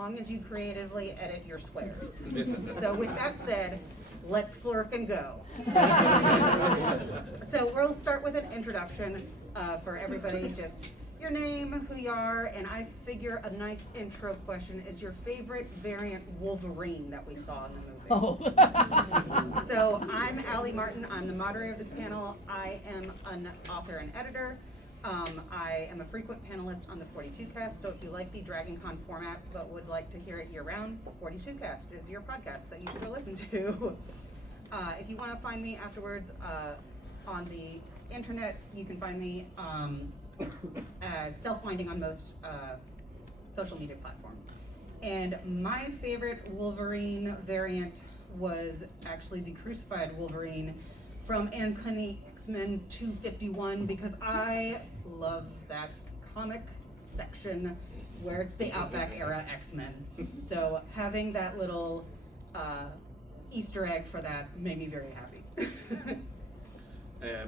long as you creatively edit your swears. So with that said, let's flirk and go. So we'll start with an introduction for everybody, just your name, who you are, and I figure a nice intro question is your favorite variant Wolverine that we saw in the movie. Oh. So I'm Alli Martin, I'm the moderator of this panel. I am an author and editor. I am a frequent panelist on the 42 Cast, so if you like the Dragon Con format but would like to hear it year-round, 42 Cast is your podcast that you should go listen to. If you want to find me afterwards on the internet, you can find me as self-finding on most social media platforms. And my favorite Wolverine variant was actually the crucified Wolverine from Uncanny X-Men 251 because I love that comic section where it's the Outback era X-Men. So having that little Easter egg for that made me very happy.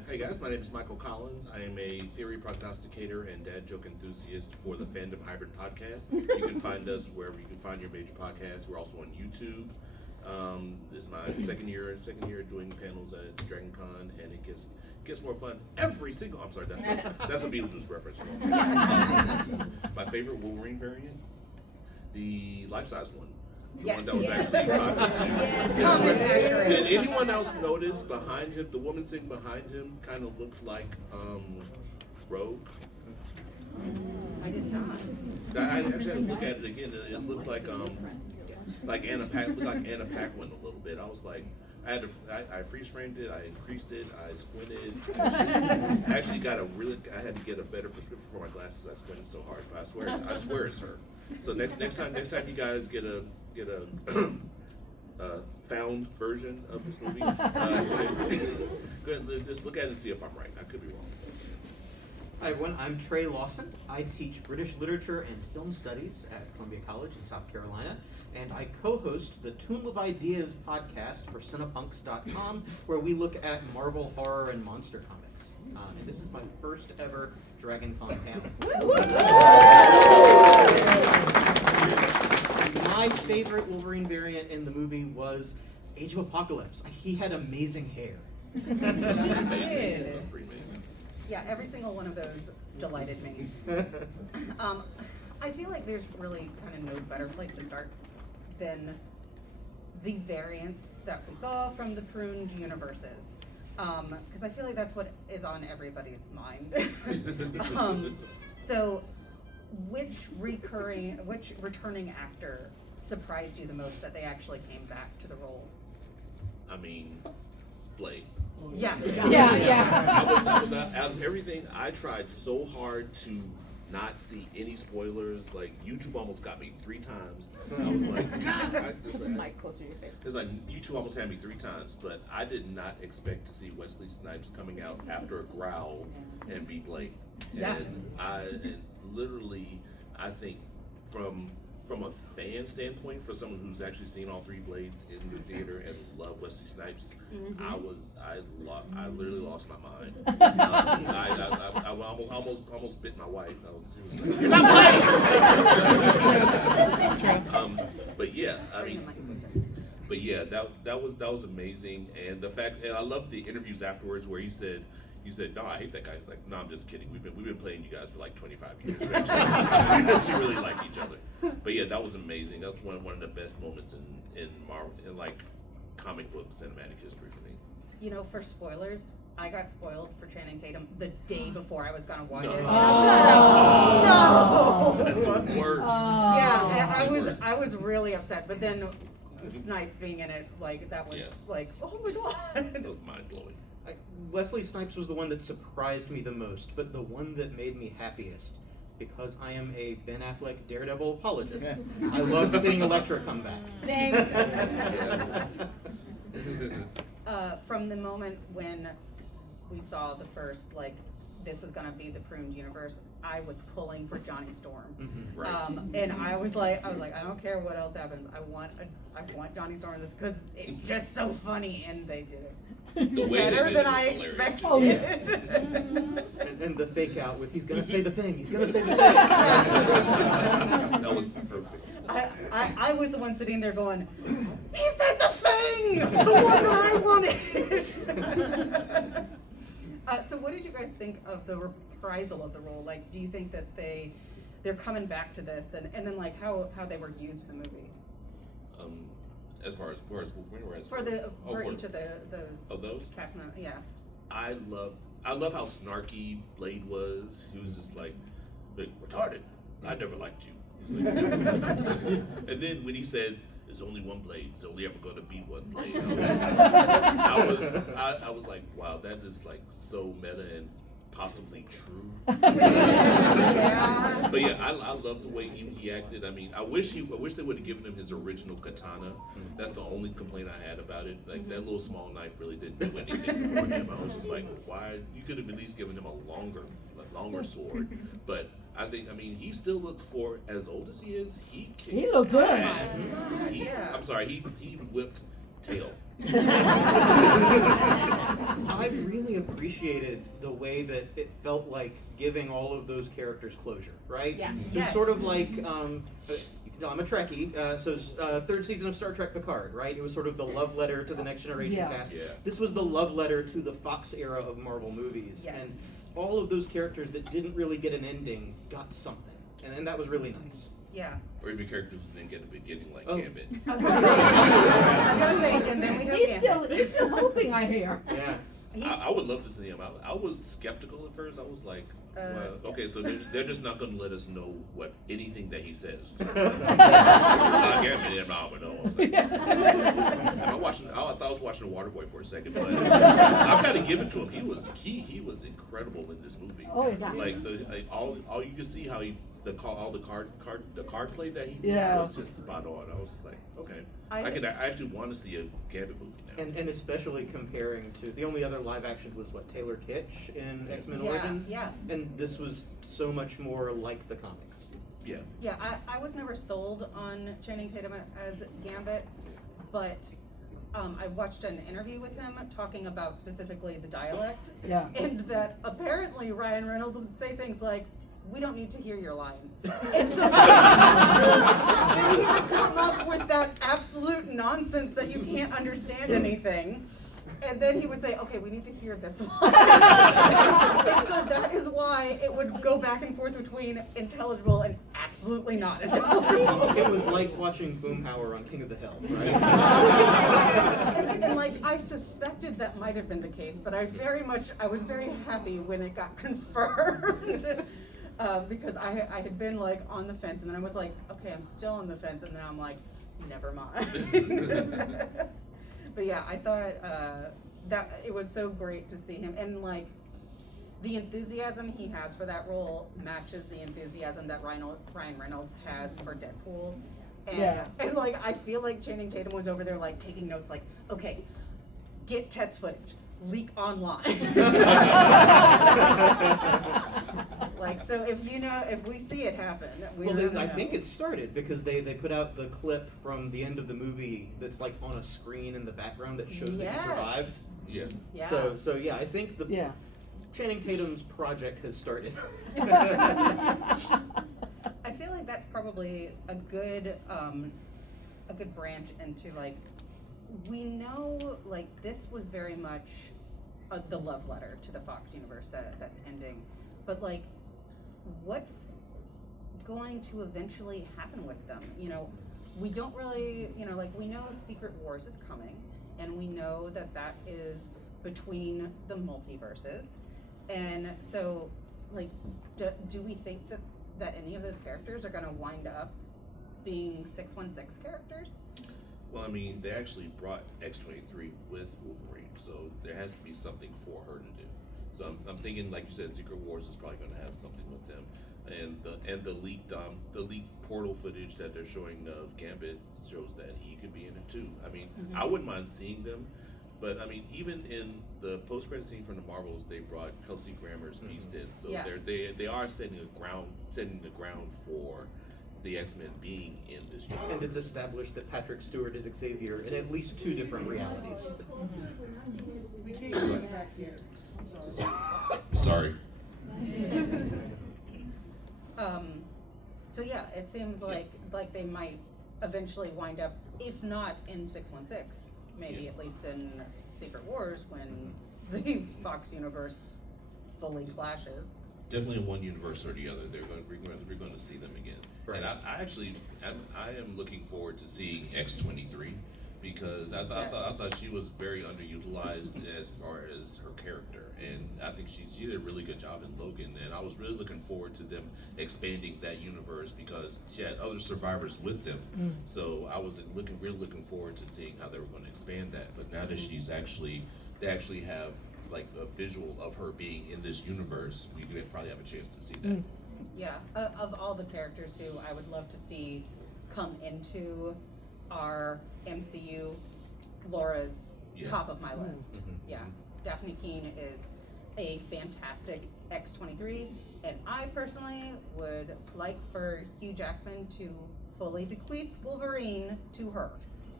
Hey guys, my name is Michael Collins. I am a theory prognosticator and dad joke enthusiast for the Fandom Hybrid podcast. You can find us wherever you can find your major podcasts. We're also on YouTube. This is my second year doing panels at Dragon Con, and it gets more fun every single. I'm sorry, that's a Beetlejuice reference. My favorite Wolverine variant, the life-size one. The one that was actually 5'2". Did anyone else notice behind him, the woman sitting behind him kind of looked like Rogue? I did not. I actually had to look at it again. It looked like Anna Paquin a little bit. I was like, I freeze framed it, I increased it, I squinted. I actually I had to get a better prescription for my glasses. I squinted so hard, but I swear it's her. So next time you guys get a found version of this movie, go ahead, just look at it and see if I'm right. I could be wrong. Hi everyone, I'm Trey Lawson. I teach British Literature and Film Studies at Columbia College in South Carolina, and I co-host the Tomb of Ideas podcast for Cinepunks.com, where we look at Marvel horror and monster comics. And this is my first ever Dragon Con panel. My favorite Wolverine variant in the movie was Age of Apocalypse. He had amazing hair. Yeah, every single one of those delighted me. I feel like there's really kind of no better place to start than the variants that we saw from the pruned universes. Because I feel like that's what is on everybody's mind. So, which returning actor surprised you the most that they actually came back to the role? I mean, Blade. Yeah. I was out of everything. I tried so hard to not see any spoilers. Like YouTube almost got me 3 times. I was like, Mic closer to your face. it's like YouTube almost had me 3 times, but I did not expect to see Wesley Snipes coming out after a growl and be Blade. Yeah. And literally, I think from a fan standpoint, for someone who's actually seen all 3 Blades in the theater and loved Wesley Snipes, I literally lost my mind. I almost bit my wife. She was like, "You're not Blade!" But yeah, I mean. But yeah, that was amazing, and I loved the interviews afterwards where you said, no, I hate that guy. He's like, no, I'm just kidding. We've been playing you guys for like 25 years. We actually really like each other. But yeah, that was amazing. That's one of the best moments in Marvel, in like comic book cinematic history for me. You know, for spoilers, I got spoiled for Channing Tatum the day before I was gonna watch it. No. No. That's the worst. Yeah, I was really upset. But then Snipes being in it, like that was like, oh my god. That was mind blowing. Wesley Snipes was the one that surprised me the most, but the one that made me happiest, because I am a Ben Affleck Daredevil apologist. I love seeing Elektra come back. From the moment when we saw the first, like, this was gonna be the pruned universe, I was pulling for Johnny Storm. Mm-hmm. Right. And I was like, I don't care what else happens. I want Johnny Storm in this because it's just so funny, and they did it. The way better they did than it I was expected. Oh, yes. And the fake out with, he's gonna say the thing, he's gonna say the thing. That was perfect. I was the one sitting there going, he said the thing! The one that I wanted! So what did you guys think of the reprisal of the role? Like, do you think that they're coming back to this, and then like how they were used in the movie? As far as Wolverine, or as For each of those cast members, yeah. I love how snarky Blade was. He was just like, retarded. I never liked you. He's like, and then when he said, "There's only one Blade. There's only ever going to be one Blade," I was like, wow, that is like so meta and possibly true. Yeah. But yeah, I love the way he acted. I mean, I wish they would have given him his original katana. That's the only complaint I had about it. Like that little small knife really didn't do anything for him. I was just like, why? You could have at least given him a longer sword. But I mean, he still looked, for as old as he is, he looked good. I'm sorry, he whipped tail. I really appreciated the way that it felt like giving all of those characters closure, right? Yes. It's sort of like, I'm a Trekkie, so third season of Star Trek Picard, right? It was sort of the love letter to the Next Generation cast. Yeah. This was the love letter to the Fox era of Marvel movies. Yes. And all of those characters that didn't really get an ending got something. And that was really nice. Yeah. Or even characters who didn't get a beginning, like Oh. Gambit. I was gonna say, and then we have He's still hoping, I hear. Yeah. I would love to see him. I was skeptical at first. I was like, well, okay, so they're just not going to let us know anything that he says. Gambit, I was like, I thought I was watching The Waterboy for a second, but I've got to give it to him. He was incredible in this movie. Oh, yeah. Like all you could see how the card play that he did was just spot on. I was just like, okay, I actually want to see a Gambit movie now. And especially comparing to the only other live action was Taylor Kitsch in X-Men Origins. Yeah. And this was so much more like the comics. Yeah. Yeah, I was never sold on Channing Tatum as Gambit, but I watched an interview with him talking about specifically the dialect. Yeah. And that apparently Ryan Reynolds would say things like, "We don't need to hear your line." And so then he would come up with that absolute nonsense that you can't understand anything. And then he would say, "Okay, we need to hear this one." And so that is why it would go back and forth between intelligible and absolutely not intelligible. It was like watching Boomhauer on King of the Hill, right? and like I suspected that might have been the case, but I was very happy when it got confirmed. Because I had been like on the fence, and then I was like, okay, I'm still on the fence, and then I'm like, never mind. But yeah, I thought that it was so great to see him, and like the enthusiasm he has for that role matches the enthusiasm that Ryan Reynolds has for Deadpool. And like I feel like Channing Tatum was over there like taking notes, like, okay, get test footage, leak online. Like, so if we see it happen, I think it started because they put out the clip from the end of the movie that's like on a screen in the background that shows that he survived. Yeah. Yeah. So yeah, I think Channing Tatum's project has started. I feel like that's probably a good branch into like, we know like this was very much the love letter to the Fox universe that's ending, but like what's going to eventually happen with them? You know, we don't really, like we know Secret Wars is coming, and we know that is between the multiverses, and so like do we think that any of those characters are going to wind up being 616 characters? Well, I mean, they actually brought X-23 with Wolverine, so there has to be something for her to do. So I'm thinking, like you said, Secret Wars is probably going to have something with them, and the leaked portal footage that they're showing of Gambit shows that he could be in it too. I mean, I wouldn't mind seeing them, but I mean, even in the post-credit scene from the Marvels, they brought Kelsey Grammer's Beast in, so they are setting the ground for the X-Men being in this universe. And it's established that Patrick Stewart is Xavier in at least 2 different realities. We can't go back here. Sorry. So yeah, it seems like they might eventually wind up, if not in 616, maybe Yeah. at least in Secret Wars when the Fox universe fully clashes. Definitely in one universe or the other, we're going to see them again. Right. And I am looking forward to seeing X-23 because I thought she was very underutilized as far as her character, and I think she did a really good job in Logan, and I was really looking forward to them expanding that universe because she had other survivors with them. So I was really looking forward to seeing how they were going to expand that. But now that they actually have like a visual of her being in this universe, we could probably have a chance to see that. Yeah, of all the characters who I would love to see come into our MCU, Laura's Yeah. top of my list. Mhm. Yeah, Daphne Keane is a fantastic X-23, and I personally would like for Hugh Jackman to fully bequeath Wolverine to her.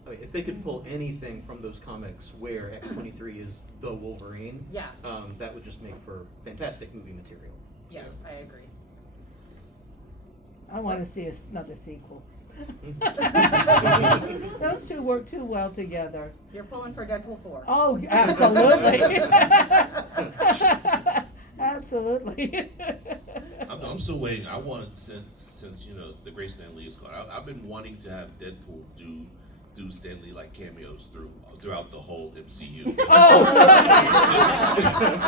I mean, if they could pull anything from those comics where X-23 is the Wolverine, Yeah, that would just make for fantastic movie material. yeah, I agree. I want to see another sequel. Those two work too well together. You're pulling for Deadpool 4. Oh, absolutely. Absolutely. I'm still waiting. I want since the great Stan Lee is gone. I've been wanting to have Deadpool do Stan Lee like cameos throughout the whole MCU. Oh.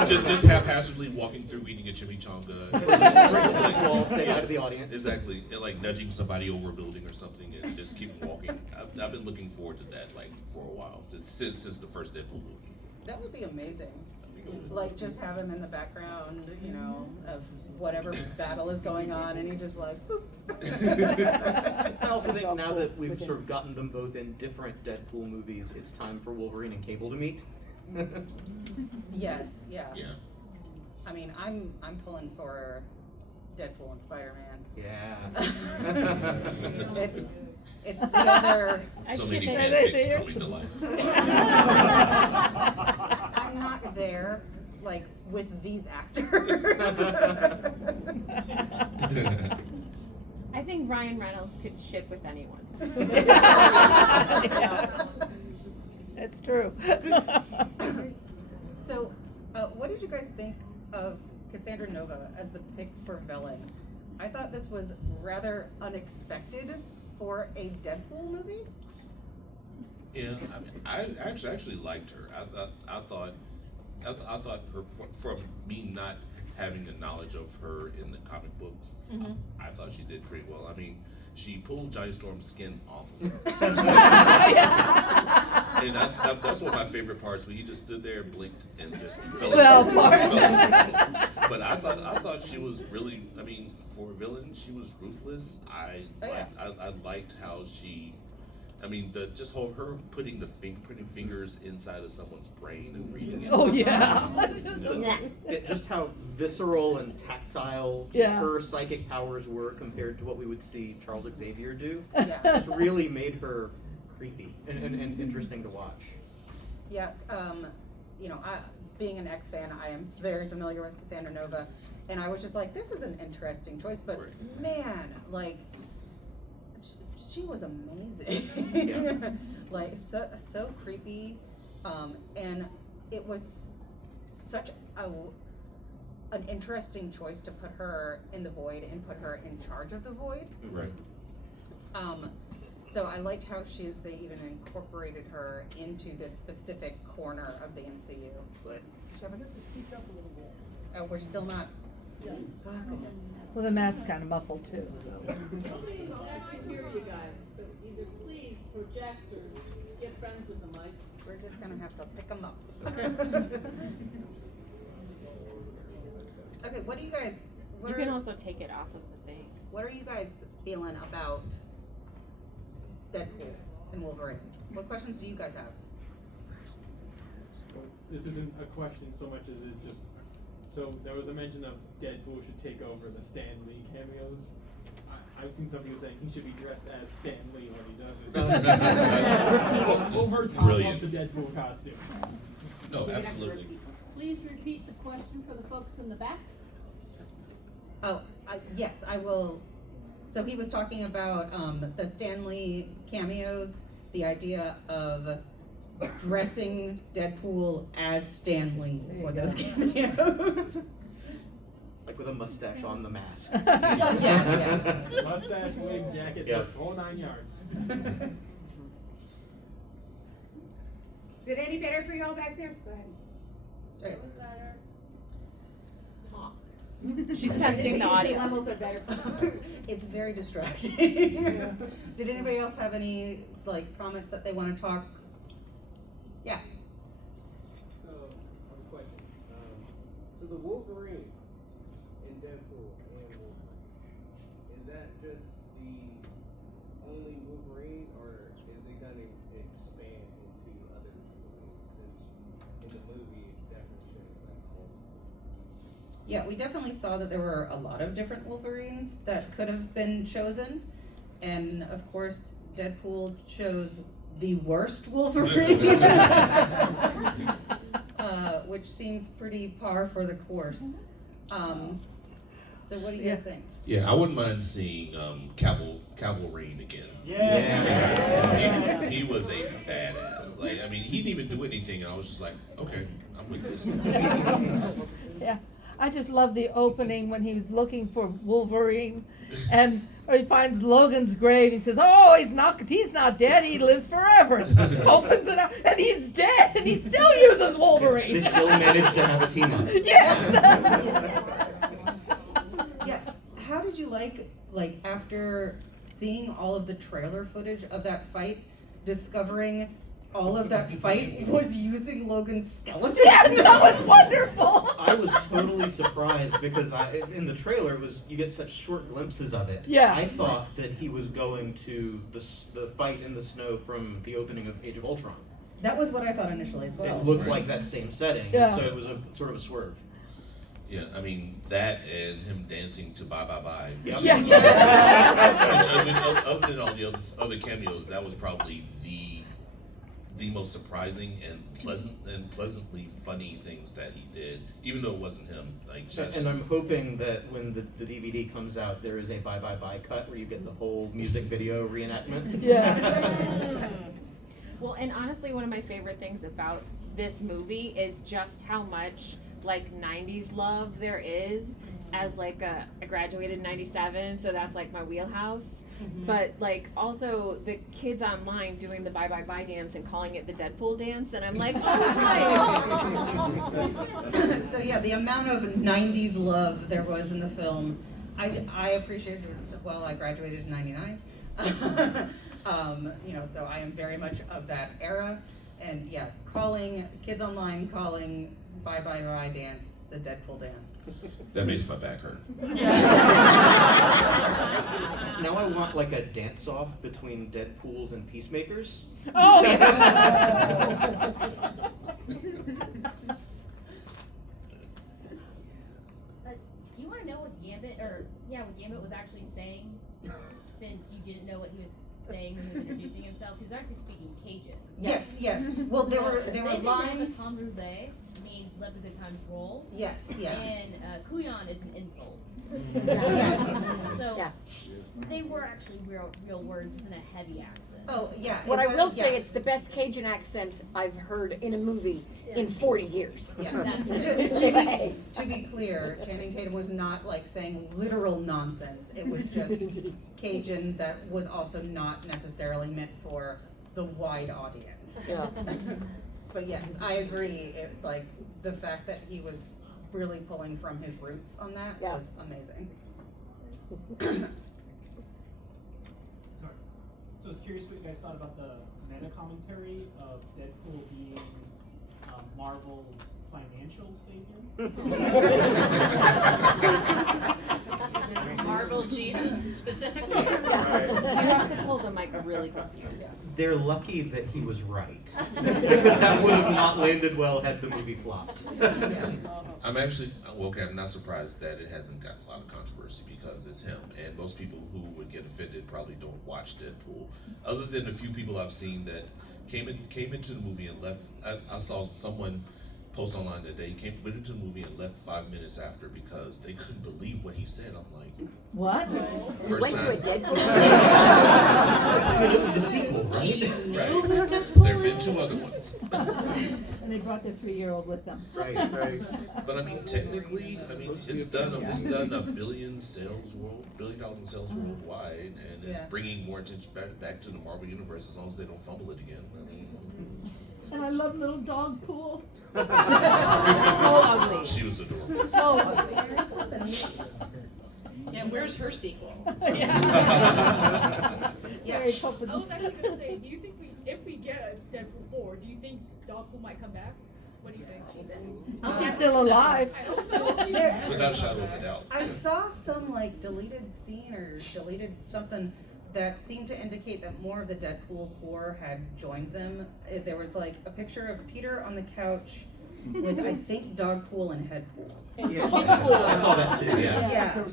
just haphazardly walking through eating a chimichanga. Wall, say hi to the audience. Exactly, and like nudging somebody over a building or something, and just keep walking. I've been looking forward to that like for a while since the first Deadpool movie. That would be amazing. I think it would. Like, just have him in the background, of whatever battle is going on, and he just like, boop. I also think now that we've sort of gotten them both in different Deadpool movies, it's time for Wolverine and Cable to meet. Yes, yeah. Yeah. I mean, I'm pulling for Deadpool and Spider-Man. Yeah. It's the other. So many ship fan it. fics coming to life. I'm not there, like, with these actors. I think Ryan Reynolds could ship with anyone. That's true. So, what did you guys think of Cassandra Nova as the pick for villain? I thought this was rather unexpected for a Deadpool movie. Yeah, I mean, I actually liked her. I thought her from me not having the knowledge of her in the comic books. Mhm. I thought she did pretty well. I mean, she pulled Johnny Storm's skin off of her. And that's one of my favorite parts when he just stood there, blinked, and just fell apart. But I thought she was really. I mean, for a villain, she was ruthless. I liked how she. I mean, her putting fingers inside of someone's brain and reading it. Oh, yeah. Just how visceral and tactile Yeah. her psychic powers were compared to what we would see Charles Xavier do. Yeah. Just really made her creepy and interesting to watch. Yeah, being an X fan, I am very familiar with Cassandra Nova, and I was just like, this is an interesting choice, but Right. man, like, she was amazing. Yeah. Like, so creepy, and it was such an interesting choice to put her in the Void and put her in charge of the Void. Right. So I liked how they even incorporated her into this specific corner of the MCU. But Speak up a little bit. we're still not. Yeah. Oh goodness. Well, the mask's kind of muffled too. Nobody can hear you guys, so either please project or get friends with the mics. We're just gonna have to pick them up. Okay, what do you guys? You can also take it off of the thing. What are you guys feeling about Deadpool and Wolverine? What questions do you guys have? Well, this isn't a question so much as it just, so there was a mention of Deadpool should take over the Stan Lee cameos. I've seen some people saying he should be dressed as Stan Lee when he does it. Over top Brilliant. of the Deadpool costume. No, absolutely. Please repeat the question for the folks in the back. Oh, yes, I will So he was talking about the Stan Lee cameos, the idea of dressing Deadpool as Stan Lee There for you those go. cameos. Like with a mustache on the mask. Yes. Mustache, wig, jacket, Yeah. the whole 9 yards. Is it any better for y'all back there? Go ahead. Talk. She's testing the audio. Levels are better. It's very distracting. Did anybody else have any comments that they want to talk? Yeah. So, I have a question. So the Wolverine in Deadpool and Wolverine, is that just the only Wolverine, or is it gonna expand into other Wolverines? Since in the movie it definitely showed like all. Yeah, we definitely saw that there were a lot of different Wolverines that could have been chosen. And of course, Deadpool chose the worst Wolverine, which seems pretty par for the course. So what do you guys think? Yeah, I wouldn't mind seeing Cavalrine again. Yeah. He was a badass. I mean, he didn't even do anything, and I was just like, okay, I'm with this. Yeah, I just love the opening when he was looking for Wolverine, and he finds Logan's grave. He says, "Oh, he's not dead. He lives forever." Opens it up, and he's dead, and he still uses Wolverine. They still managed to have a team up. Yes. Yeah, how did you like after seeing all of the trailer footage of that fight, discovering all of that fight was using Logan's skeleton? Yes, that was wonderful. I was totally surprised because in the trailer you get such short glimpses of it. Yeah. I thought that he was going to the fight in the snow from the opening of Age of Ultron. That was what I thought initially as well. It looked like that same setting, Yeah. so it was a sort of a swerve. Yeah, I mean, that and him dancing to Bye Bye Bye. Yep. Yeah. Other than all the other cameos, that was probably the most surprising and pleasantly funny things that he did, even though it wasn't him. And I'm hoping that when the DVD comes out, there is a Bye Bye Bye cut where you get the whole music video reenactment. Yeah. Well, and honestly, one of my favorite things about this movie is just how much 90s love there is. As I graduated in 97, so that's my wheelhouse. Mhm. But also the kids online doing the Bye Bye Bye dance and calling it the Deadpool dance, and I'm like, oh, So yeah, the amount of 90s love there was in the film, I appreciated it as well. I graduated in 99. So I am very much of that era. And yeah, kids online calling Bye Bye Bye dance the Deadpool dance. That makes my back hurt. Now I want a dance-off between Deadpools and Peacemakers. Oh yeah. Do you want to know what Gambit was actually saying? Since you didn't know what he was saying when he was introducing himself, he was actually speaking Cajun. Yes. Well, there were They lines. Tom Roulette means let the good times roll. Yes, yeah. And Kuyon is an insult. Yes. So Yeah. they were actually real words, just in a heavy accent. Oh, yeah. What it I was- will say, yeah. it's the best Cajun accent I've heard in a movie in 40 years. Yeah. That's To be clear, Channing Tatum was not saying literal nonsense. It was just Cajun that was also not necessarily meant for the wide audience. Yeah. But yes, I agree. The fact that he was really pulling from his roots on that Yeah. was amazing. Sorry. So I was curious what you guys thought about the meta commentary of Deadpool being Marvel's financial savior. Marvel Jesus specifically. you have to pull the mic really close to you. They're lucky that he was right. Because that would have not landed well had the movie flopped. I'm not surprised that it hasn't gotten a lot of controversy because it's him, and most people who would get offended probably don't watch Deadpool. Other than a few people I've seen that came into the movie and left. I saw someone post online that they went into the movie and left 5 minutes after because they couldn't believe what he said. I'm like, What? first Went to a time. Deadpool. It was a sequel, right? Right. There have been 2 other ones. And they brought their 3-year-old with them. Right, right. But I mean, technically, it's done $1 billion in sales worldwide, and it's Yeah. bringing more attention back to the Marvel universe as long as they don't fumble it again. I mean, And I love little dog pool. So ugly. she was adorable. So ugly. Yeah, where's her sequel? Mary Poppins. I was actually gonna say, do you think if we get a Deadpool 4, do you think Deadpool might come back? What do you think? She's still alive. I hope so. Without a shadow of a doubt. I saw some like deleted scene or deleted something that seemed to indicate that more of the Deadpool core had joined them. There was like a picture of Peter on the couch with I think Dogpool and Headpool. Yeah, I saw that too, yeah. Yeah.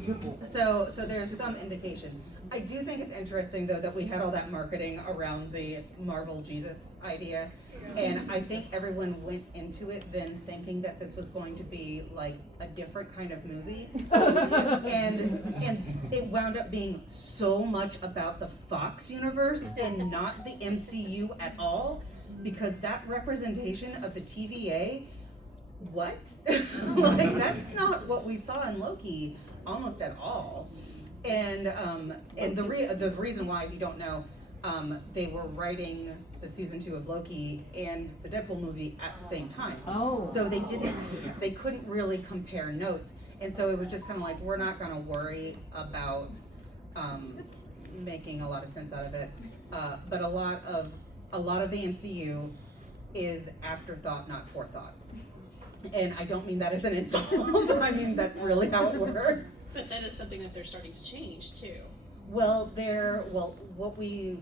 So there's some indication. I do think it's interesting though that we had all that marketing around the Marvel Jesus idea. And I think everyone went into it then thinking that this was going to be like a different kind of movie. and it wound up being so much about the Fox universe and not the MCU at all, because that representation of the TVA, what? Like that's not what we saw in Loki almost at all. And the reason why, if you don't know, they were writing the season 2 of Loki and the Deadpool movie at the same time. Oh. So they couldn't really compare notes. And so it was just kind of like, we're not gonna worry about making a lot of sense out of it. But a lot of the MCU is afterthought, not forethought. And I don't mean that as an insult. I mean, that's really how it works. But that is something that they're starting to change too. Well, what we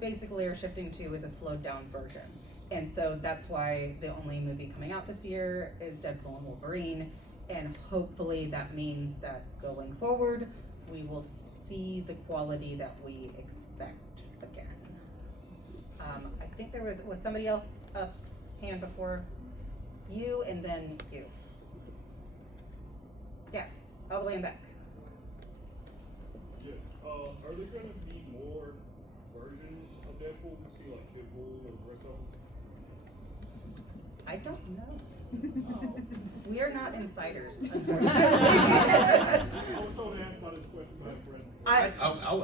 basically are shifting to is a slowed down version. And so that's why the only movie coming out this year is Deadpool and Wolverine. And hopefully that means that going forward, we will see the quality that we expect again. I think there was somebody else up hand before you and then you. Yeah, all the way in back. Yes. Are there going to be more versions of Deadpool? We see like Deadpool or the rest of them? I don't know. Oh. We are not insiders, unfortunately. I was told to ask about this question by a friend.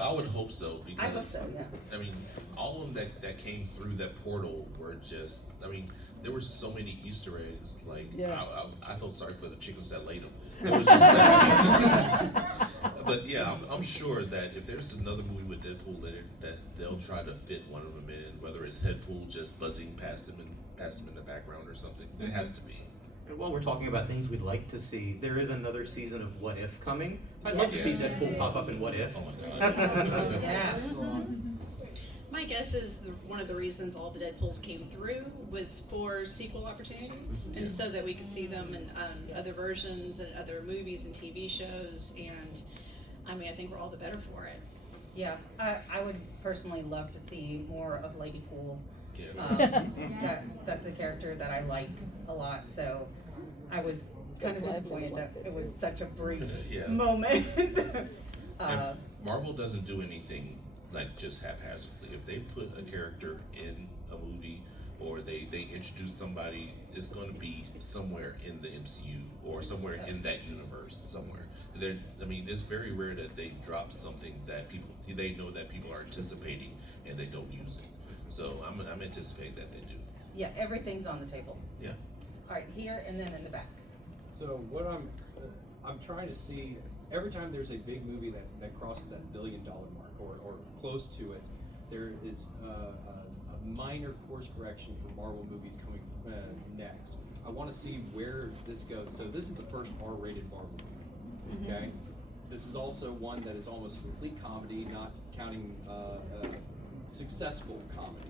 I would hope so, because I hope so, yeah. I mean, all of them that came through that portal were just, I mean, there were so many Easter eggs. Like, Yeah. I felt sorry for the chickens that laid them. It was just like, but yeah, I'm sure that if there's another movie with Deadpool in it, that they'll try to fit one of them in, whether it's Deadpool just buzzing past him in the background or something. It has to be. And while we're talking about things we'd like to see, there is another season of What If coming. I'd love to see Yes. Deadpool pop up in What If. Oh my god. Yeah. My guess is one of the reasons all the Deadpools came through was for sequel opportunities, and so that we could see them in other versions and other movies and TV shows. And I mean, I think we're all the better for it. Yeah, I would personally love to see more of Lady Pool. Yeah. That's a character that I like a lot, so I was kind of disappointed that it was such a brief Yeah. moment. And Marvel doesn't do anything like just haphazardly. If they put a character in a movie or they introduce somebody, it's going to be somewhere in the MCU or somewhere in that universe somewhere. I mean, it's very rare that they drop something that they know that people are anticipating and they don't use it. So I'm anticipating that they do. Yeah, everything's on the table. Yeah. All right, here and then in the back. So what I'm trying to see, every time there's a big movie that crosses that $1 billion mark or close to it, there is a minor course correction for Marvel movies coming next. I want to see where this goes. So this is the first R-rated Marvel movie, okay? This is also one that is almost a complete comedy, not counting successful comedy.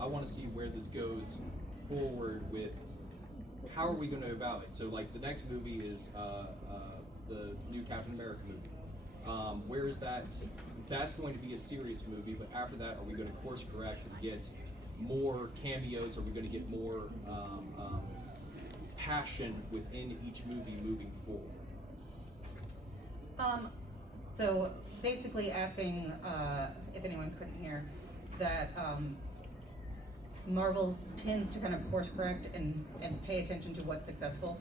I want to see where this goes forward with how are we going to evaluate. So like the next movie is the new Captain America movie. Where is that? That's going to be a serious movie, but after that, are we going to course correct and get more cameos? Are we going to get more passion within each movie moving forward? So basically asking, if anyone couldn't hear, that Marvel tends to kind of course correct and pay attention to what's successful,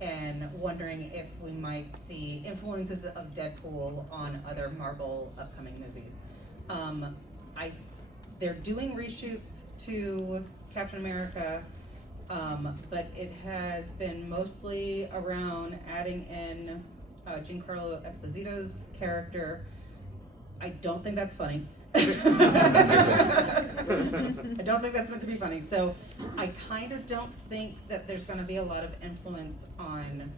and wondering if we might see influences of Deadpool on other Marvel upcoming movies. They're doing reshoots to Captain America, but it has been mostly around adding in Giancarlo Esposito's character. I don't think that's funny. I don't think that's meant to be funny. So I kind of don't think that there's going to be a lot of influence on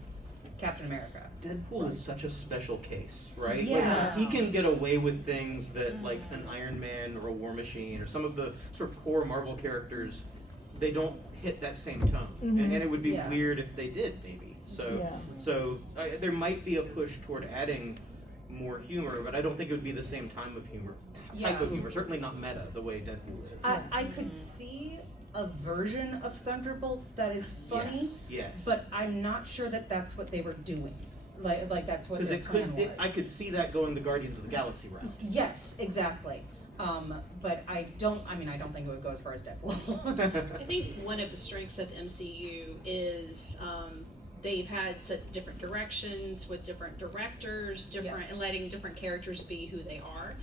Captain America. Deadpool is such a special case, right? Yeah. Like, he can get away with things that like an Iron Man or a War Machine or some of the sort of core Marvel characters, they don't hit that same tone. And it would be weird if they did, maybe. So there might be a push toward adding more humor, but I don't think it would be the same type of humor. Certainly not meta the way Deadpool is. I could see a version of Thunderbolts that is funny, Yes. but I'm not sure that that's what they were doing. Like that's what their plan was. I could see that going the Guardians of the Galaxy route. Yes, exactly. But I don't think it would go as far as Deadpool. I think one of the strengths of the MCU is they've had such different directions with different directors, and letting different characters be who they are.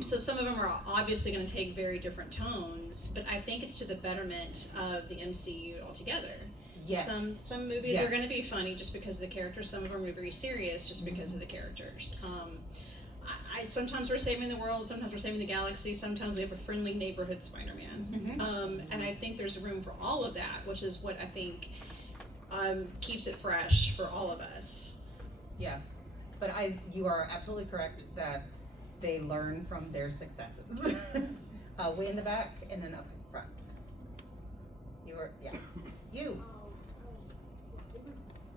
So some of them are obviously going to take very different tones, but I think it's to the betterment of the MCU altogether. Yes. Some movies are going to be funny just because of the characters. Some of them are very serious just because of the characters. Sometimes we're saving the world, sometimes we're saving the galaxy, sometimes we have a friendly neighborhood Spider-Man. And I think there's room for all of that, which is what I think keeps it fresh for all of us. Yeah, but you are absolutely correct that they learn from their successes. Way in the back and then up in front. You. It was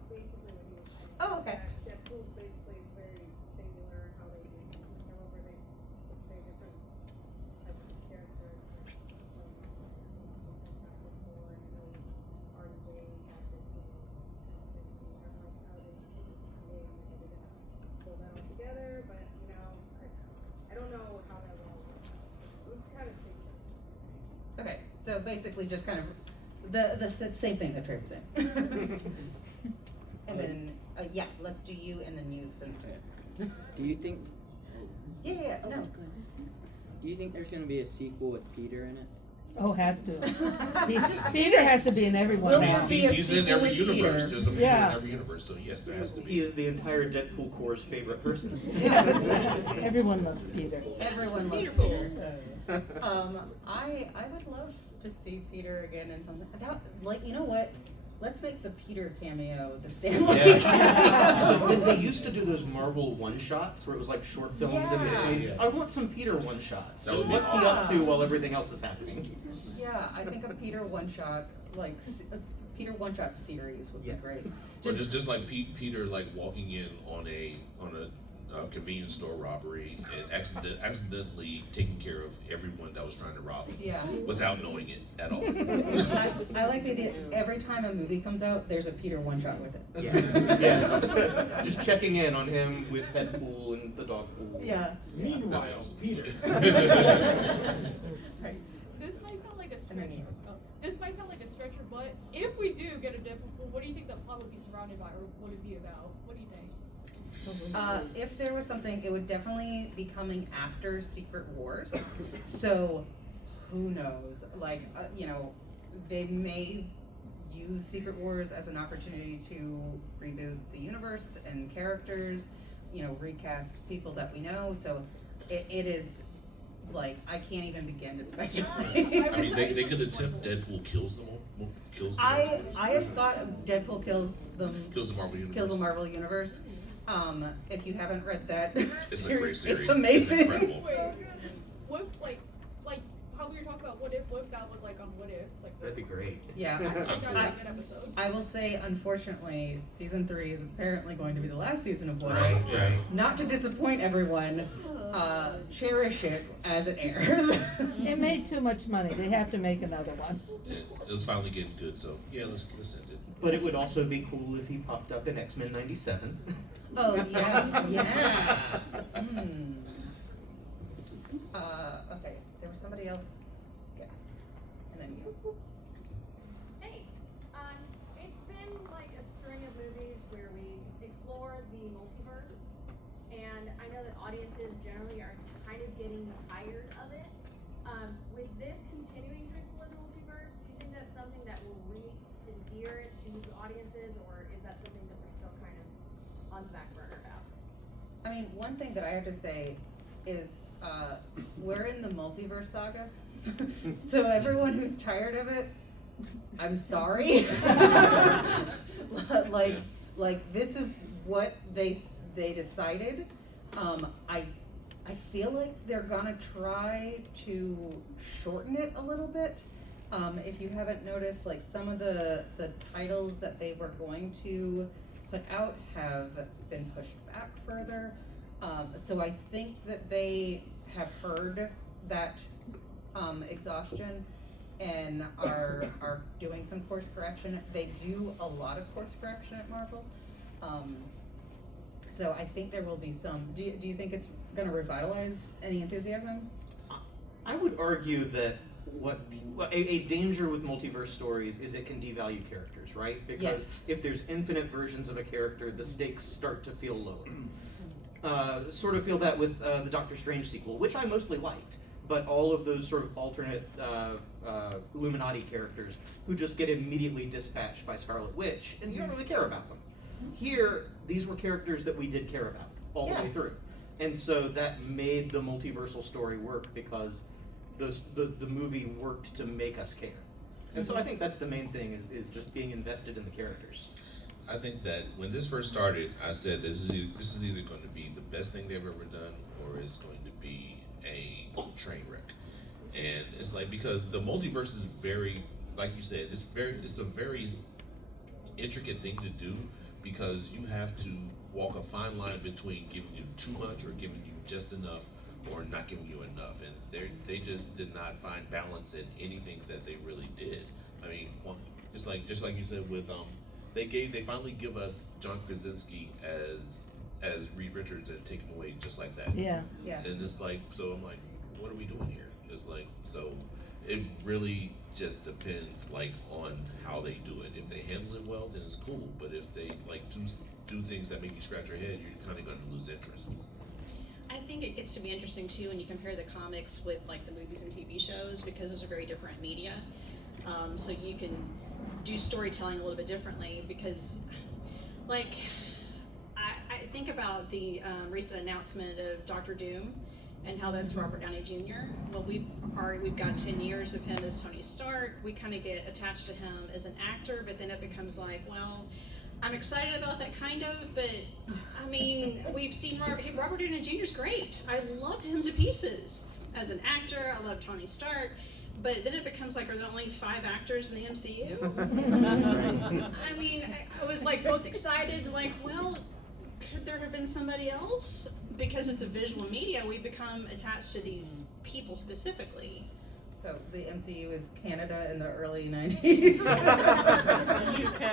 basically what he was saying. Oh, okay. Deadpool basically is very singular how they do things. However, they say different types of characters. Like Deadpool, and RJ had this consistency. I like how they just create and they're gonna pull that all together. But I don't know how that will all work out. It was kind of tricky. Okay, so basically just kind of the same thing that Trey was saying. And then, let's do you and then you since Do you think? Yeah, no. Do you think there's gonna be a sequel with Peter in it? Oh, has to. Peter has to be in everyone now. He's in every universe. There's a Peter in every universe, so yes, there has to be. He is the entire Deadpool Corps' favorite person. Everyone loves Peter. Everyone loves Peter. I would love to see Peter again in something. You know what? Let's make the Peter cameo the Stanley. So they used to do those Marvel one-shots where it was like short films I want some Peter one-shots. That would be What's he awesome. up to while everything else is happening? Yeah, I think a Peter one-shot, a Peter one-shot series would be great. Or just like Peter like walking in on a convenience store robbery and accidentally taking care of everyone that was trying to rob him. Yeah. Without knowing it at all. I like the idea. Every time a movie comes out, there's a Peter one-shot with it. Yes. Just checking in on him with Deadpool and the dog pool. Yeah. Meanwhile, Peter. Right. This might sound like a And then stretcher. you. This might sound like a stretcher, but if we do get a Deadpool, what do you think the plot would be surrounded by, or what would it be about? What do you think? If there was something, it would definitely be coming after Secret Wars. So, who knows? They may use Secret Wars as an opportunity to reboot the universe and characters, recast people that we know. So, it is I can't even begin to speculate. I mean, they could attempt Deadpool kills them all. I have thought of Deadpool kills the Marvel universe. Kills the Marvel universe. If you haven't read that It's a great series. it's amazing. It's incredible. What if, like how we were talking about what if that was like on What If? That'd be great. Yeah. I will say, unfortunately, season 3 is apparently going to be the last season of What If. Right. Not to disappoint everyone, cherish it as it airs. It made too much money. They have to make another one. It was finally getting good, so yeah, let's end it. But it would also be cool if he popped up in X-Men '97. Oh, yeah, yeah. Okay, there was somebody else, yeah, and then you. Hey, it's been like a string of movies where we explore the multiverse, and I know that audiences generally are kind of getting tired of it. With this continuing to explore the multiverse, do you think that's something that will re-endear it to the audiences, or is that something that we're still kind of on the back burner about? I mean, one thing that I have to say is, we're in the multiverse saga, so everyone who's tired of it, I'm sorry. like this is what they decided. I feel like they're gonna try to shorten it a little bit. If you haven't noticed, like some of the titles that they were going to put out have been pushed back further. So I think that they have heard that exhaustion and are doing some course correction. They do a lot of course correction at Marvel. So I think there will be some. Do you think it's going to revitalize any enthusiasm? I would argue that a danger with multiverse stories is it can devalue characters, right? Because Yes. if there's infinite versions of a character, the stakes start to feel lower. Sort of feel that with the Doctor Strange sequel, which I mostly liked, but all of those sort of alternate Illuminati characters who just get immediately dispatched by Scarlet Witch, and you don't really care about them. Here, these were characters that we did care about all the way through. And so that made the multiversal story work because the movie worked to make us care. And so I think that's the main thing is just being invested in the characters. I think that when this first started, I said this is either going to be the best thing they've ever done or it's going to be a train wreck. And it's like, because the multiverse is very, like you said, it's a very intricate thing to do because you have to walk a fine line between giving you too much or giving you just enough or not giving you enough. And they just did not find balance in anything that they really did. I mean, it's like, just like you said with, they finally give us John Krasinski as Reed Richards and take him away just like that. Yeah. Yeah. And it's like, so I'm like, what are we doing here? It's like, so it really just depends like on how they do it. If they handle it well, then it's cool. But if they like do things that make you scratch your head, you're kind of going to lose interest. I think it gets to be interesting too when you compare the comics with like the movies and TV shows because those are very different media. So you can do storytelling a little bit differently because, like, I think about the recent announcement of Dr. Doom and how that's Robert Downey Jr. Well, we've got 10 years of him as Tony Stark. We kind of get attached to him as an actor, but then it becomes like, well, I'm excited about that kind of, but I mean, we've seen Robert Downey Jr. is great. I love him to pieces as an actor. I love Tony Stark. But then it becomes like, are there only 5 actors in the MCU? I mean, I was like both excited, like, well, could there have been somebody else? Because it's a visual media, we become attached to these people specifically. So the MCU is Canada in the early 90s. UK.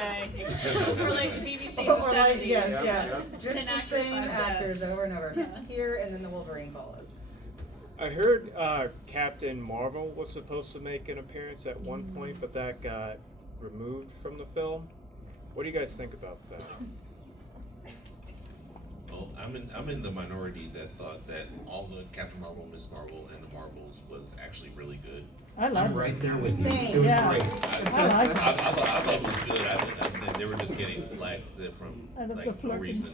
Or like the BBC in the Or like, 70s. yes, yeah. Just 10 the actors, same 5 actors sets. over and over. Yeah. Here, and then the Wolverine follows. I heard Captain Marvel was supposed to make an appearance at one point, but that got removed from the film. What do you guys think about that? Well, I'm in the minority that thought that all the Captain Marvel, Miss Marvel, and the Marvels was actually really good. I like I'm right there with you. It was Yeah. great. I like it. I thought it was good. I think they were just getting slack from I love like the no flirtings. reason.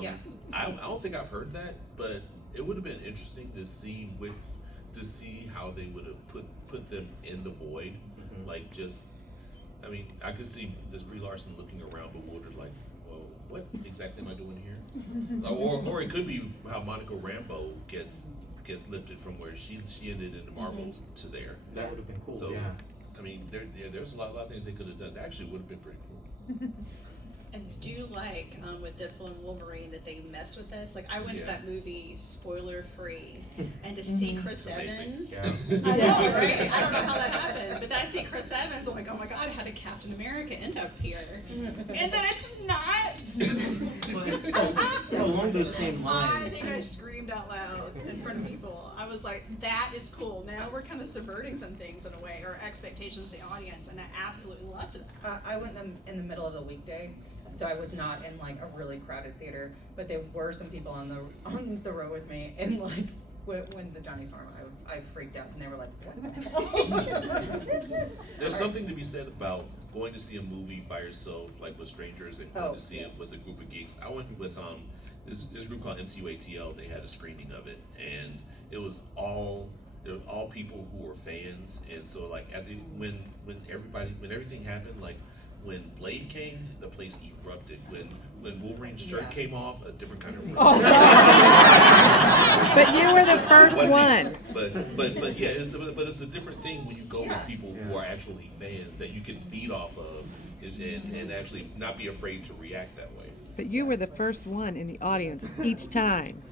Yeah. I don't think I've heard that, but it would have been interesting to see how they would have put them in the void. Mm-hmm. Like just, I mean, I could see just Brie Larson looking around bewildered, like, well, what exactly am I doing here? or it could be how Monica Rambeau gets lifted from where she ended in the Marvels to there. That would have been cool. So, yeah. I mean, there's a lot of things they could have done. That actually would have been pretty cool. I do like with Deadpool and Wolverine that they messed with this. Like I went to that movie spoiler free, and to see Chris It's amazing. Evans, Yeah. I know, right? I don't know how that happened, but that's see Chris Evans, I'm like, oh my god, how did Captain America end up here? And then it's not. Along those same I lines. think I screamed out loud in front of people. I was like, that is cool. Now we're kind of subverting some things in a way, or expectations of the audience, and I absolutely loved that. I went in the middle of a weekday, so I was not in like a really crowded theater, but there were some people on the row with me, and like when the Johnny Farm, I freaked out, and they were like, what the hell? There's something to be said about going to see a movie by yourself, like with strangers, and going to see it with a group of geeks. I went with this group called MCUATL. They had a screening of it, and it was all people who were fans. And so like when everything happened, like when Blade came, the place erupted. When Wolverine's shirt came off, a different kind of. Oh. But you were the first one. But yeah, it's a different thing when you go with people who are actually fans that you can feed off of, and actually not be afraid to react that way. But you were the first one in the audience each time.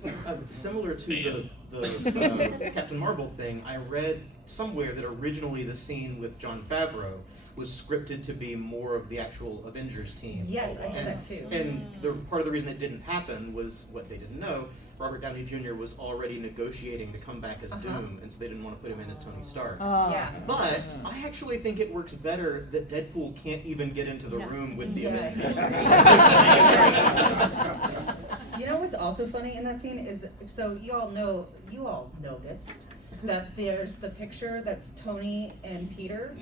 Similar to the Captain Marvel thing, I read somewhere that originally the scene with Jon Favreau was scripted to be more of the actual Avengers team. Yes, I heard that too. And part of the reason it didn't happen was what they didn't know. Robert Downey Jr. was already negotiating to come back as Doom, and so they didn't want to put him in as Tony Stark. Yeah. But I actually think it works better that Deadpool can't even get into the room with the Avengers. You know what's also funny in that scene is, so you all noticed that there's the picture that's Tony and Peter,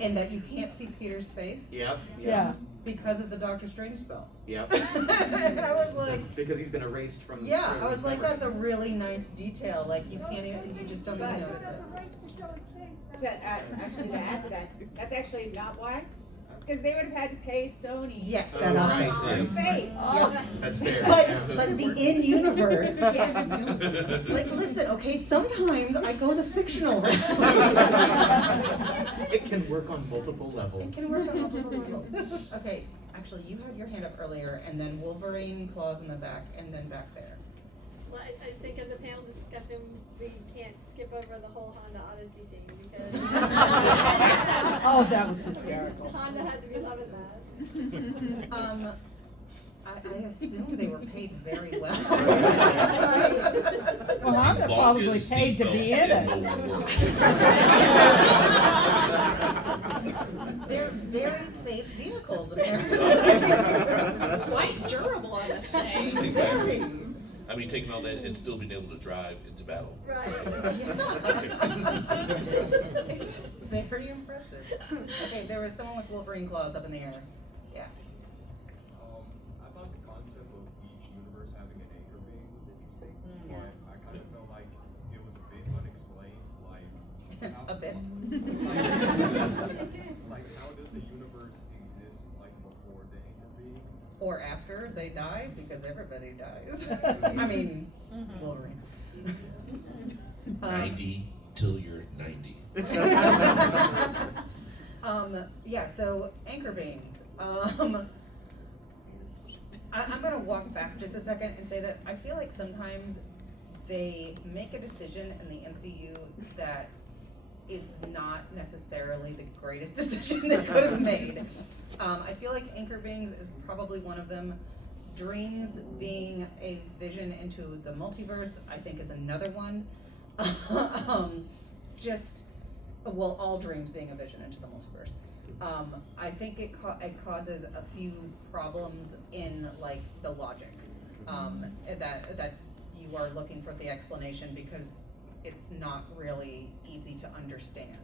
and that you can't see Peter's face. Yep. Yeah. Because of the Doctor Strange spell. Yep. And I was like, because he's been erased from. yeah, I was like, that's a really nice detail. Like you can't even, you just don't even notice it. Actually, to add to that, that's actually not why. Because they would have had to pay Sony. Yes, for that's right. on face. That's fair. But the in-universe. Like, listen, okay, sometimes I go the fictional route. It can work on multiple levels. It can work on multiple levels. Okay, actually, you had your hand up earlier, and then Wolverine, claws in the back, and then back there. Well, I just think as a panel discussion, we can't skip over the whole Honda Odyssey scene because. Oh, that was hysterical. Honda had to be loving that. I assume they were paid very well. Well, Honda probably paid to be in it. They're very safe vehicles, apparently. Quite durable, I must say. Exactly. I mean, taking all that and still being able to drive into battle. Right. It's very impressive. Okay, there was someone with Wolverine claws up in the air. Yeah. I thought the concept of each universe having an anchor being was interesting, but I kind of felt like it was a bit unexplained. Like how, A bit. like how does a universe exist like before the anchor being? Or after they die, because everybody dies. I mean, Wolverine. 90 till you're 90. Yeah, so anchor beings. I'm gonna walk back just a second and say that I feel like sometimes they make a decision in the MCU that is not necessarily the greatest decision they could have made. I feel like anchor beings is probably one of them. Dreams being a vision into the multiverse, I think, is another one. All dreams being a vision into the multiverse. I think it causes a few problems in like the logic, that you are looking for the explanation because it's not really easy to understand.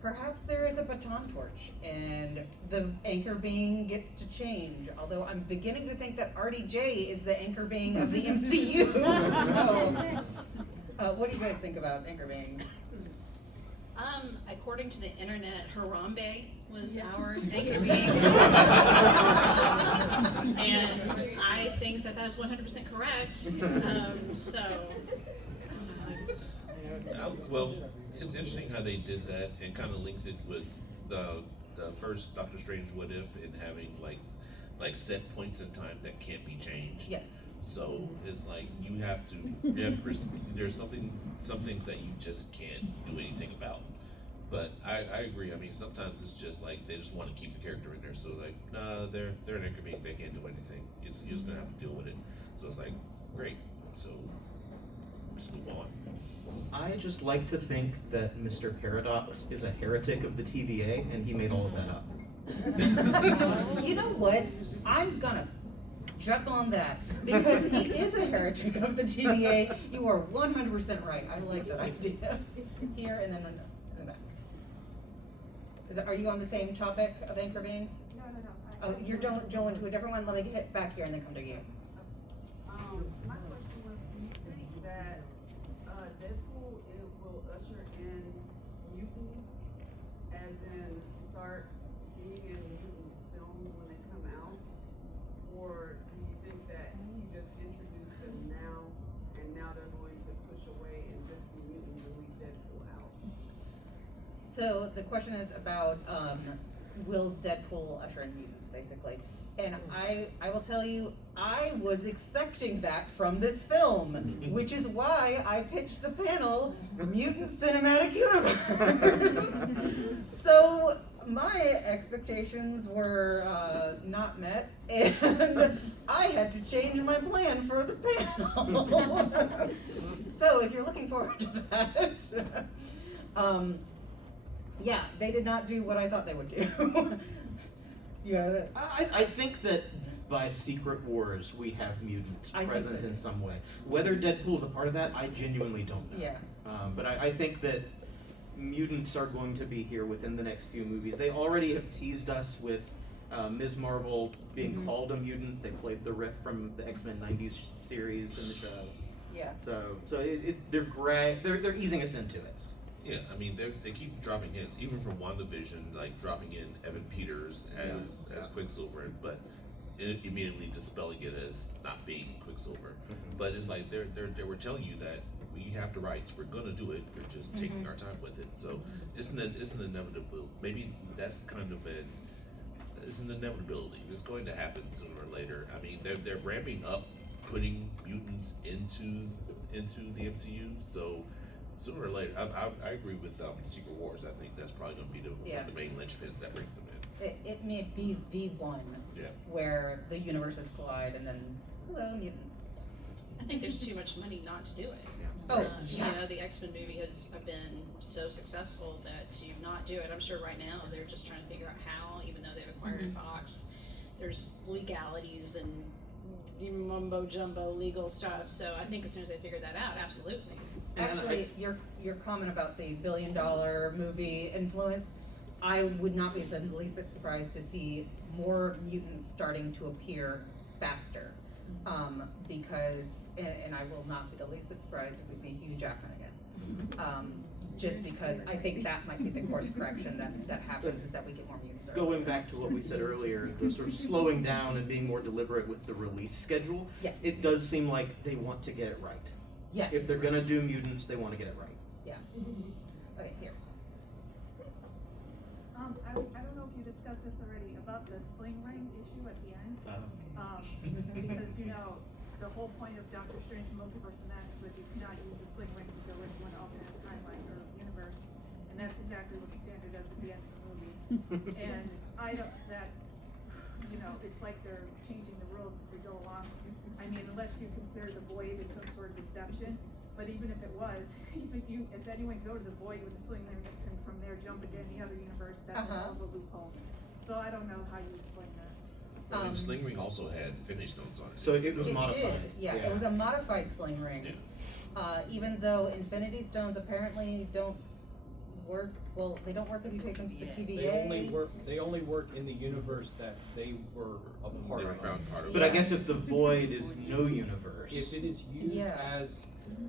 Perhaps there is a baton torch and the anchor being gets to change, although I'm beginning to think that RDJ is the anchor being of the MCU. So, what do you guys think about anchor beings? According to the internet, Harambe was our anchor being. And I think that is 100% correct. Well, it's interesting how they did that and kind of linked it with the first Doctor Strange What If and having like set points in time that can't be changed. Yes. So it's like there's some things that you just can't do anything about. But I agree. I mean, sometimes it's just like they just want to keep the character in there. So like, they're an anchor being. They can't do anything. You're just gonna have to deal with it. So it's like, great. So just move on. I just like to think that Mr. Paradox is a heretic of the TVA, and he made all of that up. You know what? I'm gonna jump on that because he is a heretic of the TVA. You are 100% right. I like that idea. Here and then in the back. Are you on the same topic of anchor beings? No. Oh, you're going to a different one. Let me get back here and then come to you. My question was, do you think that Deadpool will usher in mutants, as in start being in mutant films when they come out? Or do you think that he just introduced them now, and now they're going to push away and just do mutants and leave Deadpool out? So the question is about will Deadpool usher in mutants, basically. And I will tell you, I was expecting that from this film, which is why I pitched the panel, Mutant Cinematic Universe. So my expectations were not met, and I had to change my plan for the panel. So if you're looking forward to that, yeah, they did not do what I thought they would do. Yeah. I think that by Secret Wars we have mutants I think present so. in some way. Whether Deadpool is a part of that, I genuinely don't know. Yeah. But I think that mutants are going to be here within the next few movies. They already have teased us with Ms. Marvel being called a mutant. They played the riff from the X-Men '90s series in the show. Yeah. So they're easing us into it. Yeah, I mean they keep dropping hints, even from WandaVision, like dropping in Evan Peters as Quicksilver, but immediately dispelling it as not being Quicksilver. But it's like they were telling you that we have the rights, we're gonna do it, we're just taking our time with it. So it's an inevitable. Maybe that's kind of it's an inevitability. It's going to happen sooner or later. I mean they're ramping up putting mutants into the MCU, so. Sooner or later, I agree with Secret Wars. I think that's probably going to be one of the main linchpins that brings them in. It may be the one where the universes collide and then, hello, mutants. I think there's too much money not to do it. Oh, You know, the X-Men movie has been so successful that to not do it, I'm sure right now they're just trying to figure out how, even though they've acquired Fox, there's legalities and mumbo jumbo legal stuff. So I think as soon as they figure that out, absolutely. Actually, your comment about the $1 billion movie influence, I would not be the least bit surprised to see more mutants starting to appear faster, because, and I will not be the least bit surprised if we see Hugh Jackman again. Just because I think that might be the course correction that happens, is that we get more mutants. Going back to what we said earlier, the sort of slowing down and being more deliberate with the release schedule, Yes. it does seem like they want to get it right. Yes. If they're gonna do mutants, they want to get it right. Yeah. Okay, here. I don't know if you discussed this already about the sling ring issue at the end. Because, you know, the whole point of Doctor Strange Multiverse of Madness was you cannot use the sling ring to go into an alternate timeline or universe. And that's exactly what the standard does at the end of the movie. And you know, it's like they're changing the rules as we go along. I mean, unless you consider the void as some sort of exception, but even if it was, if anyone go to the void with the sling ring and from there jump into any other universe, that's a hell of a loophole. So I don't know how you explain that. And Sling Ring also had Infinity Stones on it. So it was It modified. did, yeah, it was a modified sling ring. Even though Infinity Stones apparently don't work, well, they don't work if you take them to the TVA. They only work in the universe that they were a part They were of. found part of. But I guess if the void is no universe. If it is used as,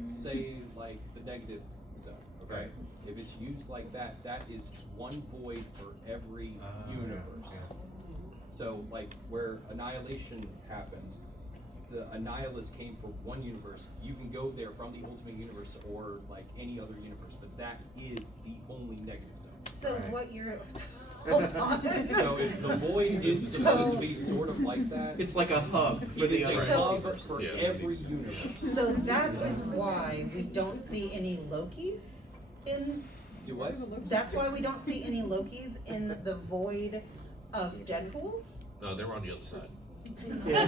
say, like the negative zone, okay? If it's used like that, that is one void for every universe. So, like, where Annihilation happened, the Annihilus came from one universe. You can go there from the Ultimate Universe or, like, any other universe, but that is the only negative zone. So what you're, hold on. So if the void is supposed to be sort of like that. It's like a hub for It the is a other hub multiverse. for every universe. So that is why we don't see any Lokis in Do what? That's why we don't see any Lokis in the void of Deadpool. No, they were on the other side. Well,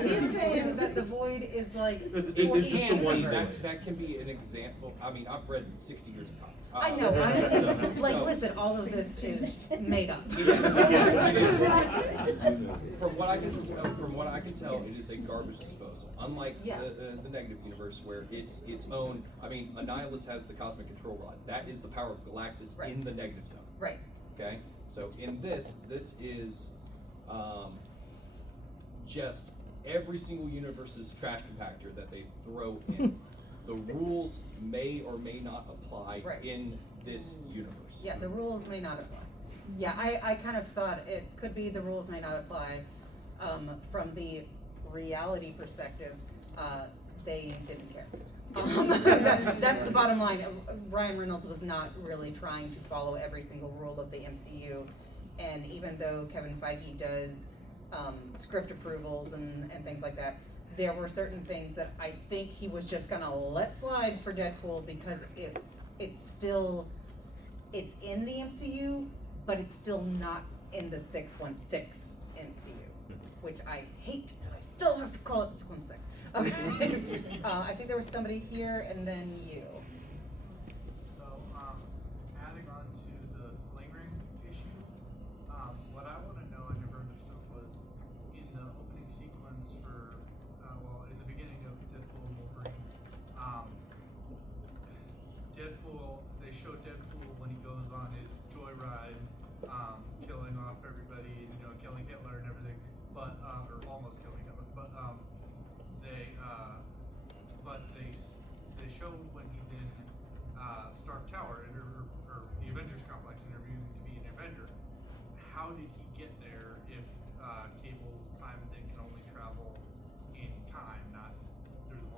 he's saying that the void is like for each universe. That can be an example. I mean, I've read 60 years of comics. I know. Listen, all of this is made up. From what I can tell, it is a garbage disposal. Unlike the negative universe, where it's its own. I mean, Annihilus has the cosmic control rod. That is the power of Galactus in the negative zone. Right. Okay. So in this is just every single universe's trash compactor that they throw in. The rules may or may not apply in this universe. Yeah, the rules may not apply. Yeah, I kind of thought it could be the rules may not apply. From the reality perspective, they didn't care. That's the bottom line. Ryan Reynolds was not really trying to follow every single rule of the MCU. And even though Kevin Feige does script approvals and things like that, there were certain things that I think he was just gonna let slide for Deadpool because it's in the MCU, but it's still not in the 616 MCU, which I hate. I still have to call it 616. Okay. I think there was somebody here and then you. So, adding on to the sling ring issue, what I want to know, I never understood, was in the opening sequence for, in the beginning of Deadpool and Wolverine, they show Deadpool when he goes on his joyride, killing off everybody, killing Hitler and everything, but, or almost killing Hitler, but they show when he's in Stark Tower or the Avengers complex interviewing to be an Avenger. How did he get there if Cable's time thing can only travel in time, not through the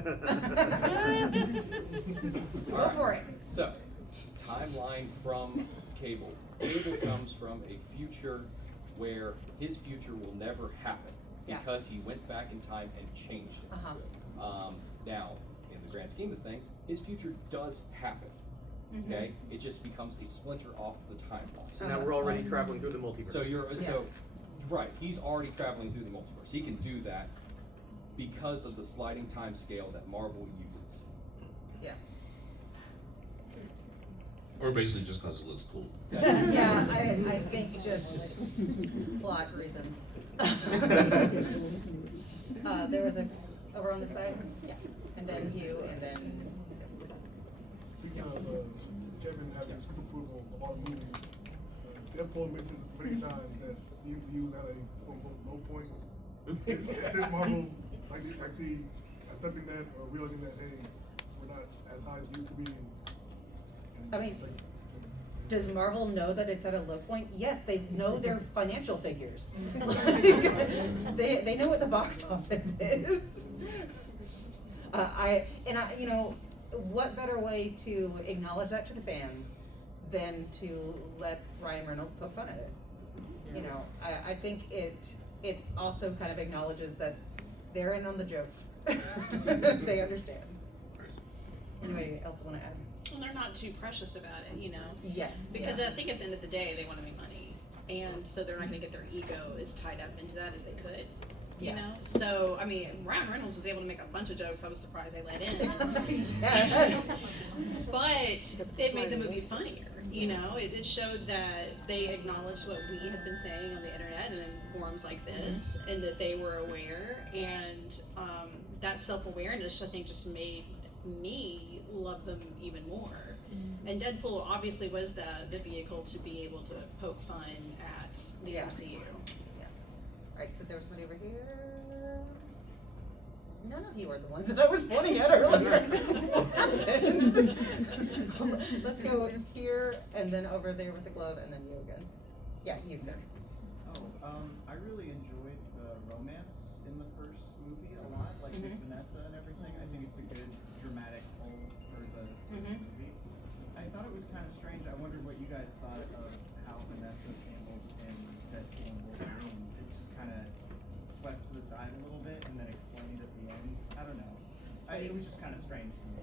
multiverse? Go for it. So, timeline from Cable. Cable comes from a future where his future will never happen because he went back in time and changed it. Now, in the grand scheme of things, his future does happen. Okay, it just becomes a splinter off the timeline. So now we're already traveling through the multiverse. So right, he's already traveling through the multiverse. He can do that because of the sliding time scale that Marvel uses. Yeah. Or basically just because it looks cool. Yeah, I think just plot reasons. There was over on the side, and then you, and then. Speaking of Kevin having script approval of all the movies, Deadpool mentions many times that the MCU's at a quote-unquote low point. Is this Marvel actually accepting that or realizing that, hey, we're not as high as we used to be? I mean, does Marvel know that it's at a low point? Yes, they know their financial figures. They know what the box office is. What better way to acknowledge that to the fans than to let Ryan Reynolds poke fun at it? You know, I think it also kind of acknowledges that they're in on the joke. They understand. Anybody else want to add? Well, they're not too precious about it, Yes. Because I think at the end of the day, they want to make money. And so they're not going to get their ego as tied up into that as they could. You know? So, I mean, Ryan Reynolds was able to make a bunch of jokes I was surprised they let in. Yes. But it made the movie funnier. It showed that they acknowledged what we had been saying on the internet and in forums like this, and that they were aware. And that self-awareness, I think, just made me love them even more. And Deadpool obviously was the vehicle to be able to poke fun at the MCU. Alright, so there was somebody over here. None of you are the ones that I was pointing at earlier. What happened? Let's go here and then over there with the glove and then you again. Yeah, you, sir. I really enjoyed the romance in the first movie a lot, like with Vanessa and everything. I think it's a good dramatic whole for the first movie. I thought it was kind of strange. I wondered what you guys thought of how Vanessa handled in Deadpool and Wolverine. It's just kind of swept to the side a little bit and then explained at the end. I don't know. It was just kind of strange to me.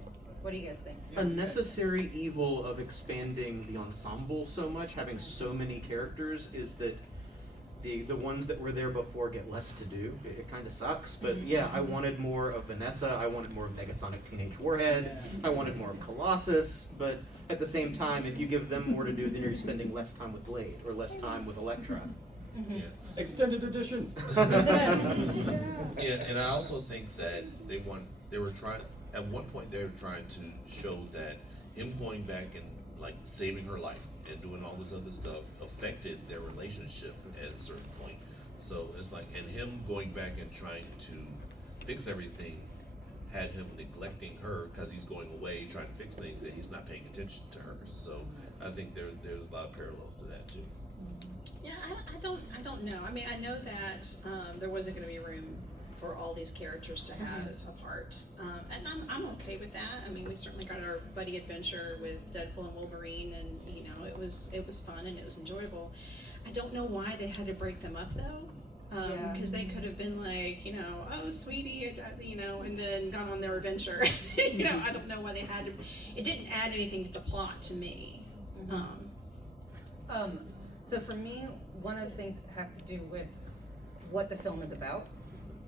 What do you guys think? A necessary evil of expanding the ensemble so much, having so many characters, is that the ones that were there before get less to do. It kind of sucks, but yeah, I wanted more of Vanessa. I wanted more of Negasonic Teenage Warhead. I wanted more of Colossus, but at the same time, if you give them more to do, then you're spending less time with Blade or less time with Elektra. Yeah. Extended edition. Yeah, and I also think that they were trying, at one point they were trying to show that him going back and like saving her life and doing all this other stuff affected their relationship at a certain point. So it's like, and him going back and trying to fix everything had him neglecting her because he's going away trying to fix things and he's not paying attention to her. So I think there's a lot of parallels to that too. Yeah, I don't know. I mean, I know that there wasn't going to be room for all these characters to have a part, and I'm okay with that. I mean, we certainly got our buddy adventure with Deadpool and Wolverine, and you know, it was fun and it was enjoyable. I don't know why they had to break them up though, because they could have been like, you know, oh sweetie, you know, and then gone on their adventure. You know, I don't know why they had to. It didn't add anything to the plot to me. So for me, one of the things has to do with what the film is about.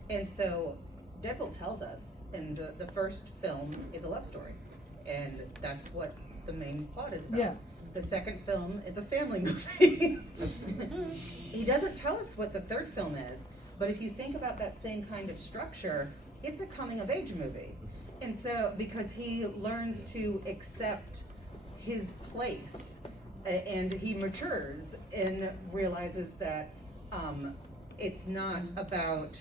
And so Deadpool tells us in the first film is a love story. And that's what the main plot is about. Yeah. The second film is a family movie. He doesn't tell us what the third film is, but if you think about that same kind of structure, it's a coming of age movie. And so, because he learns to accept his place and he matures and realizes that it's not about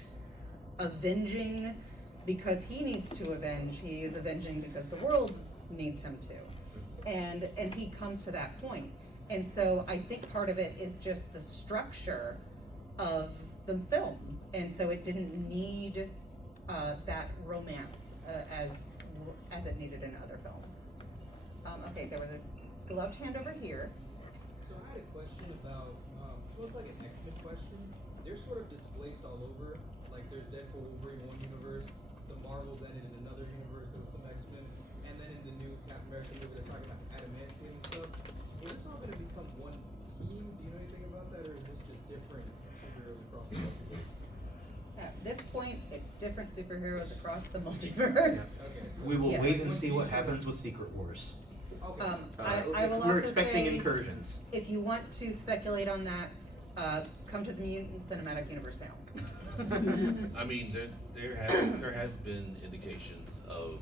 avenging because he needs to avenge, he is avenging because the world needs him to. And he comes to that point. And so I think part of it is just the structure of the film. And so it didn't need that romance as it needed in other films. Okay, there was a gloved hand over here. So I had a question about, it's almost like an X-Men question. They're sort of displaced all over. Like there's Deadpool, Wolverine in one universe, the Marvels ended in another universe, there was some X-Men, and then in the new Captain America movie they're talking about adamantium and stuff. Is this all going to become one team? Do you know anything about that, or is this just different superheroes across the multiverse? At this point, it's different superheroes across the multiverse. Okay, so We will wait and see what happens with Secret Wars. I will we're also expecting say, incursions. if you want to speculate on that, come to the Mutant Cinematic Universe panel. I mean, there has been indications of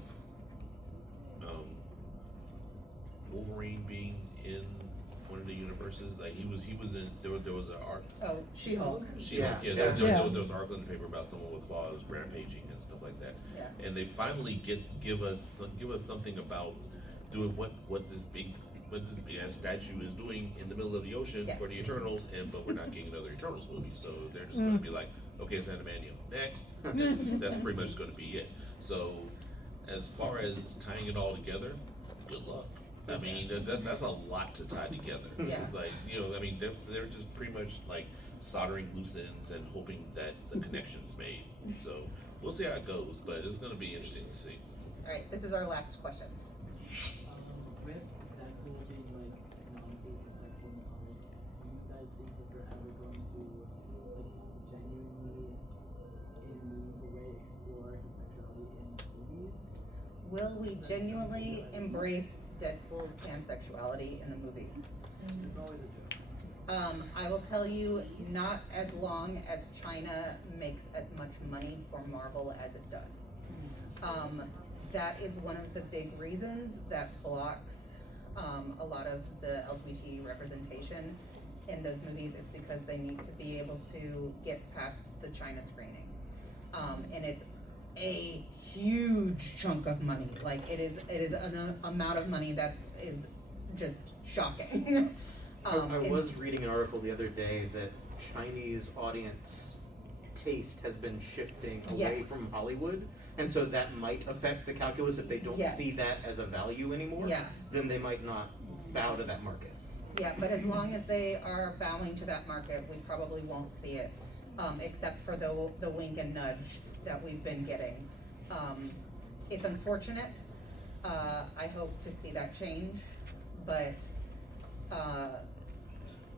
Wolverine being in one of the universes. Like he was in there was an arc. Oh, She-Hulk. She-Hulk. Yeah, there was an article in the paper about someone with claws rampaging and stuff like that. Yeah. And they finally give us something about doing what this big ass statue is doing in the middle of the ocean for the Eternals, but we're not getting another Eternals movie, so they're just going to be like, okay, it's adamantium. Next, that's pretty much going to be it. So, as far as tying it all together, good luck. I mean, that's a lot to tie together. Yeah. It's like, you know, I mean, they're just pretty much like soldering loose ends and hoping that the connection's made. So we'll see how it goes, but it's going to be interesting to see. All right, this is our last question. With Deadpool being like non-consensual in the comics, do you guys think that they're ever going to like genuinely, in a meaningful way, explore his sexuality in movies? Will we genuinely embrace Deadpool's pansexuality in the movies? It's always a joke. I will tell you, not as long as China makes as much money for Marvel as it does. That is one of the big reasons that blocks a lot of the LGBT representation in those movies. It's because they need to be able to get past the China screening. And it's a huge chunk of money. Like it is an amount of money that is just shocking. I was reading an article the other day that Chinese audience taste has been shifting away from Hollywood, and so that might affect the calculus. If they don't see that as a value anymore, then they might not bow to that market. Yeah, but as long as they are bowing to that market, we probably won't see it, except for the wink and nudge that we've been getting. It's unfortunate. I hope to see that change, but,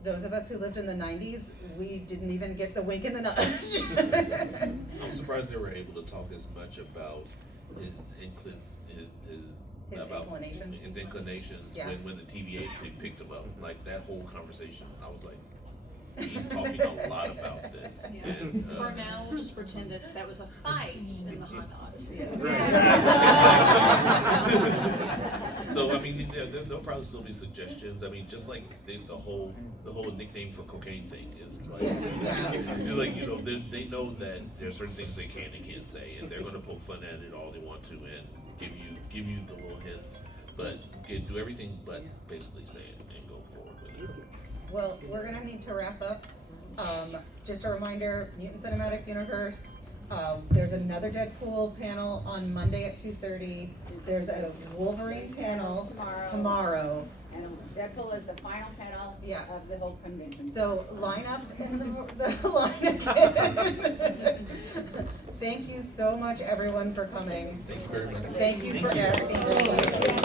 those of us who lived in the 90s, we didn't even get the wink in the nudge. I'm surprised they were able to talk as much about his inclinations Yeah. when the TVA picked him up. Like that whole conversation, I was like, he's talking a lot about this. Yeah. And, For now, we'll just pretend that that was a fight in the Honda Odyssey. So I mean, there'll probably still be suggestions. I mean, just like the whole nickname for cocaine thing is like, like you know, they know that there's certain things they can and can't say, and they're gonna poke fun at it all they want to and give you the little hints, but do everything but basically say it and go forward with it. Well, we're gonna need to wrap up. Just a reminder, Mutant Cinematic Universe, there's another Deadpool panel on Monday at 2:30. There's a Wolverine panel tomorrow. And Deadpool is the final panel of the whole convention. So line up in the line again. Thank you so much, everyone, for coming. Thank you very much. Thank you for everything.